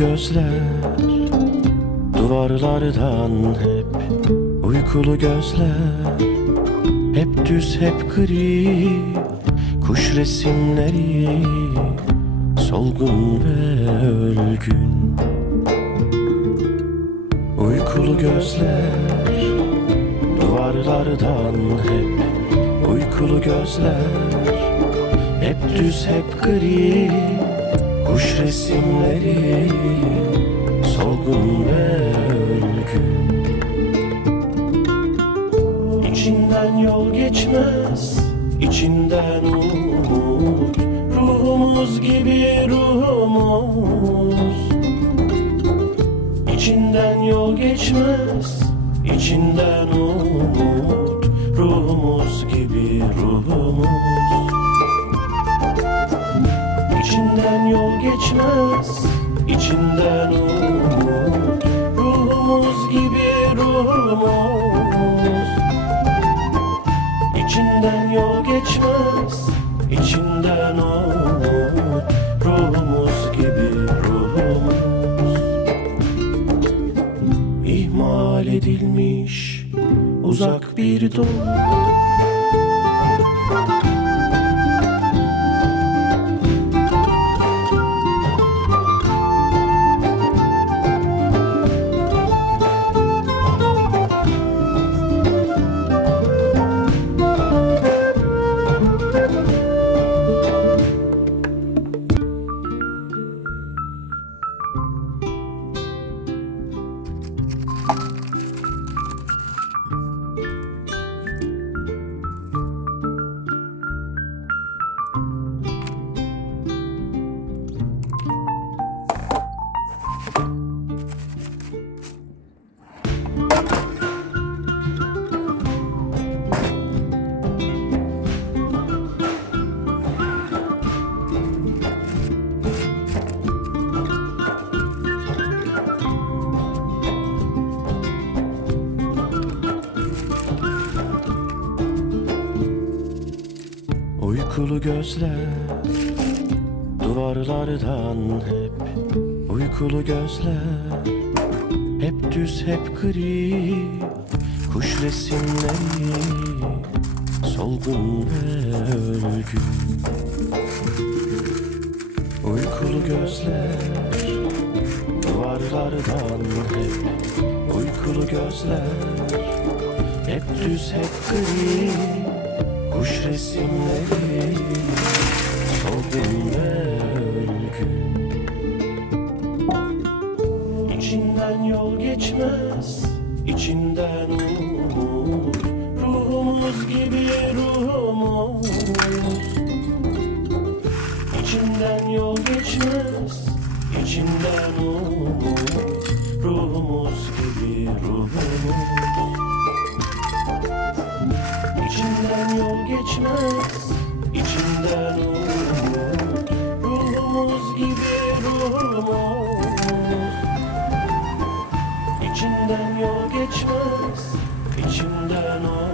gözler Duvarlardan hep uykulu gözler Hep düz hep gri Kuş resimleri Solgun ve ölgün Uykulu gözler Duvarlardan hep uykulu gözler Hep düz hep gri Kuş resimleri Solgun ve ölgün İçinden yol geçmez içinden umut. Ruhumuz gibi ruhumuz. İçinden yol geçmez içinden umut. Ruhumuz gibi ruhumuz geçmez. İçinden umut Ruhumuz gibi ruhumuz. İçinden yol geçmez içinden umut Ruhumuz gibi ruhumuz. İhmal edilmiş uzak bir doğu Uykulu gözler Duvarlardan hep Uykulu gözler. Hep düz hep gri Kuş resimleri Solgun ve ölgün Uykulu gözler Duvarlardan hep Uykulu gözler. Hep düz hep gri Kuş resimleri Solgun ve ölgün İçinden yol geçmez içinden umut. Ruhumuz gibi ruhumuz. İçinden yol geçmez içinden umut. Ruhumuz gibi ruhumuz İçimden yol geçmez. İçimden umut Ruhumuz gibi ruhumuz İçimden yol geçmez. İçimden umut